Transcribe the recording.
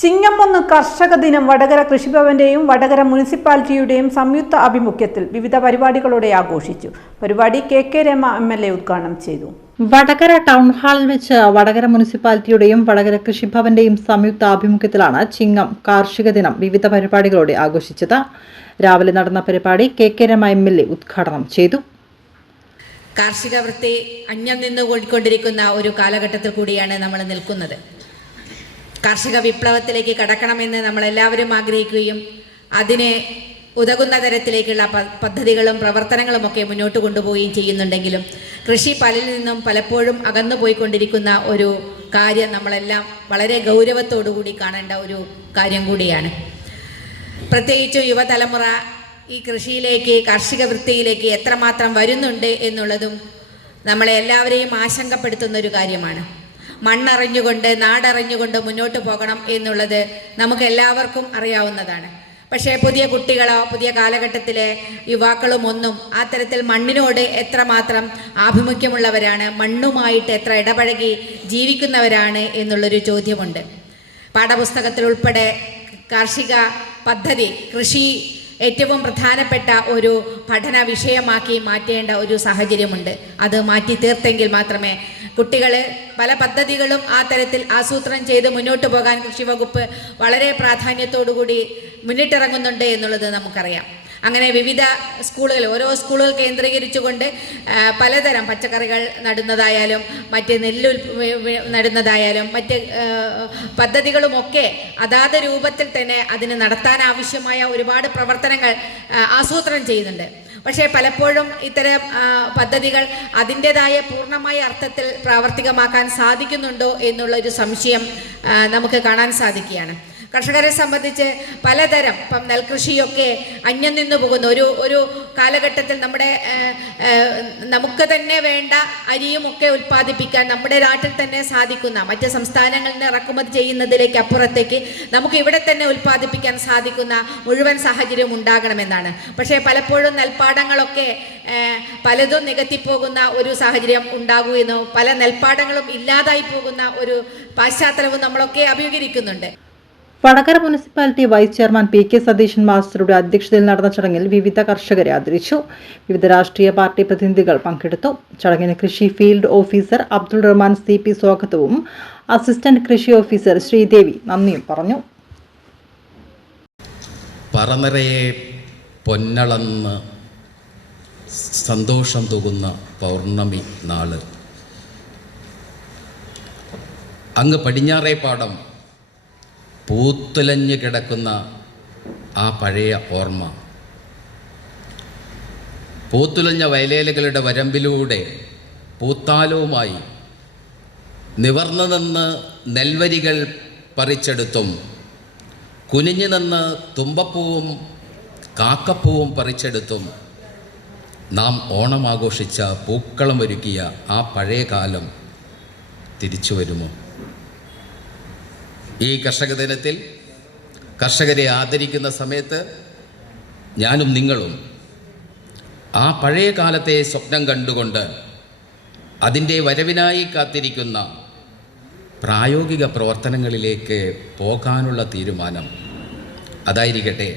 ചിങ്ങമൊന്ന് കർഷക ദിനം വടകര കൃഷിഭവന്റെയും വടകര മുനിസിപ്പാലിറ്റിയുടെയും സംയുക്ത ആഭിമുഖ്യത്തിൽ വിവിധ പരിപാടികളോടെ ആഘോഷിച്ചു. പരിപാടി K K Rema M L A ഉദ്ഘാടനം ചെയ്തു. വടകര ടൗൺ ഹാളിൽ വെച്ച് വടകര മുനിസിപ്പാലിറ്റിയുടെയും വടകര കൃഷിഭവന്റെയും സംയുക്ത ആഭിമുഖ്യത്തിലാണ് ചിങ്ങം കാർഷിക ദിനം വിവിധ പരിപാടികളോടെ ആഘോഷിച്ചത്. രാവിലെ നടന്ന പരിപാടി K K Rema M L A ഉദ്ഘാടനം ചെയ്തു. കാർഷിക വൃത്തി അന്യം നിന്ന് കൊണ്ടിരിക്കുന്ന ഒരു കാലഘട്ടത്തിൽ കൂടിയാണ് നമ്മൾ നിൽക്കുന്നത്. കാർഷിക വിപ്ലവത്തിലേക്ക് കടക്കണമെന്ന് നമ്മളെല്ലാവരും ആഗ്രഹിക്കുകയും അതിനെ ഉതകുന്ന തരത്തിലേക്കുള്ള പദ്ധതികളും പ്രവർത്തനങ്ങളുമൊക്കെ മുന്നോട്ട് കൊണ്ടുപോവുകയും ചെയ്യുന്നുണ്ടെങ്കിലും കൃഷി പലിൽ നിന്നും പലപ്പോഴും അകന്നു പോയിക്കൊണ്ടിരിക്കുന്ന ഒരു കാര്യം നമ്മളെല്ലാം വളരെ ഗൗരവത്തോടു കൂടി കാണേണ്ട ഒരു കാര്യം കൂടിയാണ്. പ്രത്യേകിച്ചും യുവതലമുറ ഈ കൃഷിയിലേക്ക് കാർഷിക വൃത്തിയിലേക്ക് എത്രമാത്രം വരുന്നുണ്ട് എന്നുള്ളതും നമ്മളെ എല്ലാവരെയും ആശങ്കപ്പെടുത്തുന്ന ഒരു കാര്യമാണ്. മണ്ണറിഞ്ഞുകൊണ്ട് നാടറിഞ്ഞുകൊണ്ട് മുന്നോട്ട് പോകണം എന്നുള്ളത് നമുക്ക് എല്ലാവർക്കും അറിയാവുന്നതാണ്. പക്ഷേ പുതിയ കുട്ടികളോ പുതിയ കാലഘട്ടത്തിലെ യുവാക്കളും ഒന്നും ആ തരത്തിൽ മണ്ണിനോട് എത്രമാത്രം ആഭിമുഖ്യമുള്ളവരാണ് മണ്ണുമായിട്ട് എത്ര ഇടപഴകി ജീവിക്കുന്നവരാണ് എന്നുള്ളൊരു ചോദ്യമുണ്ട്. പാഠപുസ്തകത്തിൽ ഉൾപ്പെടെ കാർഷിക പദ്ധതി കൃഷി ഏറ്റവും പ്രധാനപ്പെട്ട ഒരു പഠന വിഷയമാക്കി മാറ്റേണ്ട ഒരു സാഹചര്യമുണ്ട്. അത് മാറ്റി തീർത്തെങ്കിൽ മാത്രമേ കുട്ടികൾ പല പദ്ധതികളും ആ തരത്തിൽ ആസൂത്രണം ചെയ്ത് മുന്നോട്ട് പോകാൻ കൃഷി വകുപ്പ് വളരെ പ്രാധാന്യത്തോടുകൂടി മുന്നിട്ടിറങ്ങുന്നുണ്ട് എന്നുള്ളത് നമുക്കറിയാം. അങ്ങനെ വിവിധ സ്കൂളുകൾ ഓരോ സ്കൂളുകൾ കേന്ദ്രീകരിച്ചുകൊണ്ട് പലതരം പച്ചക്കറികൾ നടുന്നതായാലും മറ്റ് നെല്ല് നടുന്നതായാലും മറ്റ് പദ്ധതികളുമൊക്കെ അതാത് രൂപത്തിൽ തന്നെ അതിന് നടത്താൻ ആവശ്യമായ ഒരുപാട് പ്രവർത്തനങ്ങൾ ആസൂത്രണം ചെയ്യുന്നുണ്ട്. പക്ഷേ പലപ്പോഴും ഇത്തരം പദ്ധതികൾ അതിന്റെതായ പൂർണമായ അർത്ഥത്തിൽ പ്രാവർത്തികമാക്കാൻ സാധിക്കുന്നുണ്ടോ എന്നുള്ള ഒരു സംശയം നമുക്ക് കാണാൻ സാധിക്കുകയാണ്. കർഷകരെ സംബന്ധിച്ച് പലതരം ഇപ്പം നെൽകൃഷിയൊക്കെ അന്യം നിന്നു പോകുന്നു. ഒരു ഒരു കാലഘട്ടത്തിൽ നമ്മുടെ നമുക്ക് തന്നെ വേണ്ട അരിയുമൊക്കെ ഉൽപ്പാദിപ്പിക്കാൻ നമ്മുടെ നാട്ടിൽ തന്നെ സാധിക്കുന്ന മറ്റ് സംസ്ഥാനങ്ങളിൽ നിന്ന് ഇറക്കുമതി ചെയ്യുന്നതിലേക്ക് അപ്പുറത്തേക്ക് നമുക്ക് ഇവിടെ തന്നെ ഉൽപ്പാദിപ്പിക്കാൻ സാധിക്കുന്ന മുഴുവൻ സാഹചര്യം ഉണ്ടാകണമെന്നാണ്. പക്ഷേ പലപ്പോഴും നെൽപ്പാടങ്ങളൊക്കെ പലതും നികത്തിപ്പോകുന്ന ഒരു സാഹചര്യം ഉണ്ടാകുമെന്നും പല നെൽപ്പാടങ്ങളും ഇല്ലാതായി പോകുന്ന ഒരു പാശ്ചാത്തലവും നമ്മളൊക്കെ അഭിമുഖീകരിക്കുന്നുണ്ട്. Vadakara municipality vice chairman P K Satheesan മാസ്റ്ററുടെ അധ്യക്ഷതയിൽ നടന്ന ചടങ്ങിൽ വിവിധ കർഷകരെ ആദരിച്ചു. വിവിധ രാഷ്ട്രീയ പാർട്ടി പ്രതിനിധികൾ പങ്കെടുത്തു. ചടങ്ങിന് കൃഷി field officer Abdul Rahman C P സ്വാഗതവും അസിസ്റ്റന്റ് കൃഷി ഓഫീസർ ശ്രീദേവി നന്ദിയും പറഞ്ഞു. പറനിറയെ പൊന്നളന്ന് സന്തോഷം തുകുന്ന പൗർണമി നാൾ. അങ്ങ് പടിഞ്ഞാറേ പാടം പൂത്തുലഞ്ഞ് കിടക്കുന്ന ആ പഴയ ഓർമ്മ. പൂത്തുലഞ്ഞ വയലേലകളുടെ വരമ്പിലൂടെ പൂത്താലവുമായി നിവർന്നു നിന്ന് നെൽവരികൾ പറിച്ചെടുത്തും കുനിഞ്ഞു നിന്ന് തുമ്പപ്പൂവും കാക്കപ്പൂവും പറിച്ചെടുത്തും നാം ഓണം ആഘോഷിച്ച പൂക്കളം ഒരുക്കിയ ആ പഴയ കാലം തിരിച്ചു വരുമോ? ഈ കർഷക ദിനത്തിൽ കർഷകരെ ആദരിക്കുന്ന സമയത്ത് ഞാനും നിങ്ങളും ആ പഴയ കാലത്തെ സ്വപ്നം കണ്ടുകൊണ്ട് അതിന്റെ വരവിനായി കാത്തിരിക്കുന്ന പ്രായോഗിക പ്രവർത്തനങ്ങളിലേക്ക് പോകാനുള്ള തീരുമാനം അതായിരിക്കട്ടെ